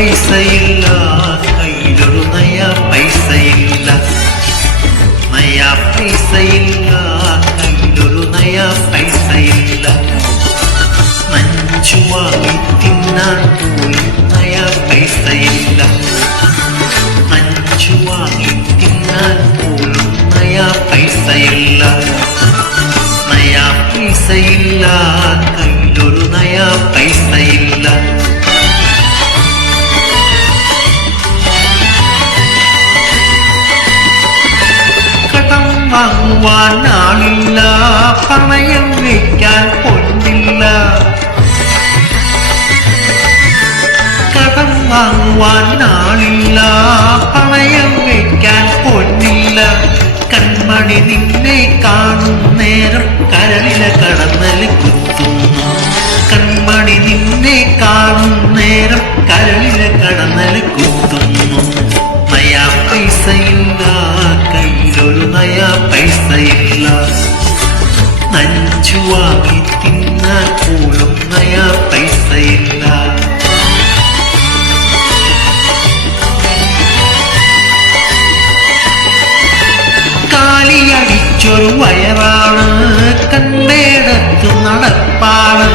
പൈസയില്ല, കയ്യിലൊരു നയാ പൈസയില്ല. നയാ പൈസയില്ല, കയ്യിലൊരു നയാ പൈസയില്ല. നഞ്ചു വാങ്ങി തിന്നാൻ പോലും നയാ പൈസയില്ല. നഞ്ചു വാങ്ങി തിന്നാൻ പോലും നയാ പൈസയില്ല. നയാ പൈസയില്ല, കയ്യിലൊരു നയാ പൈസയില്ല. കടം വാങ്ങുവാൻ ആളില്ല, പണയം വയ്ക്കാൻ പൊന്നില്ല. കടം വാങ്ങുവാൻ ആളില്ല, പണയം വയ്ക്കാൻ പൊന്നില്ല. കൺമണി നിന്നെ കാണും നേരം കരളിലെ കടന്നൽ കുത്തുന്നു. കൺമണി നിന്നെ കാണും നേരം കരളിലെ കടന്നൽ കുത്തുന്നു. നയാ പൈസയില്ല, കയ്യിലൊരു നയാ പൈസയില്ല. നഞ്ചു വാങ്ങി തിന്നാൻ പോലും നയാ പൈസയില്ല. കാലിയടിച്ചൊരു വയറാണ്, കണ്ടേടത്തു നടപ്പാണ്.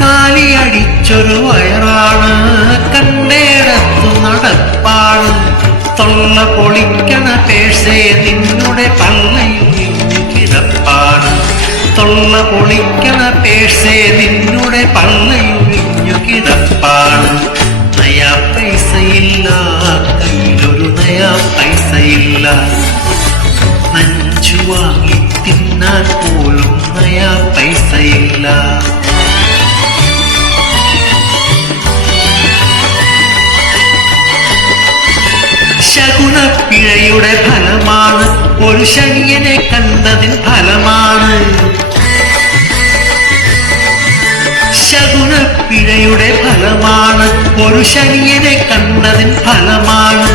കാലിയടിച്ചൊരു വയറാണ്, കണ്ടേടത്തു നടപ്പാണ്. തൊള്ള പൊളിക്കണ പേഴ്സേ നിന്നുടെ പള്ളയുഴിഞ്ഞു കിടപ്പാണ്. തൊള്ള പൊളിക്കണ പേഴ്സേ നിന്നുടെ പള്ളയുഴിഞ്ഞു കിടപ്പാണ്. നയാ പൈസയില്ല, കയ്യിലൊരു നയാ പൈസയില്ല. നഞ്ചു വാങ്ങി തിന്നാൻ പോലും നയാ പൈസയില്ല. ശകുനപ്പിഴയുടെ ഫലമാണ്, ഒരു ശനിയനെ കണ്ടതിൻ ഫലമാണ്. ശകുനപ്പിഴയുടെ ഫലമാണ്, ഒരു ശനിയനെ കണ്ടതിൻ ഫലമാണ്.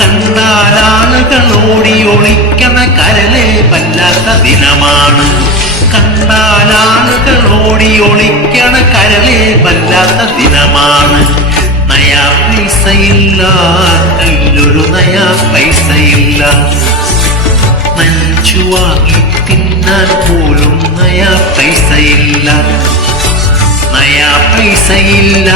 കണ്ടാലാളുകൾ ഓടി ഒളിക്കണ കരളെ വല്ലാത്ത ദിനമാണ്. കണ്ടാലാളുകൾ ഓടി ഒളിക്കണ കരളെ വല്ലാത്ത ദിനമാണ്. നയാ പൈസയില്ല, കയ്യിലൊരു നയാ പൈസയില്ല. നഞ്ചു വാങ്ങി തിന്നാൻ പോലും നയാ പൈസയില്ല. നയാ പൈസയില്ല,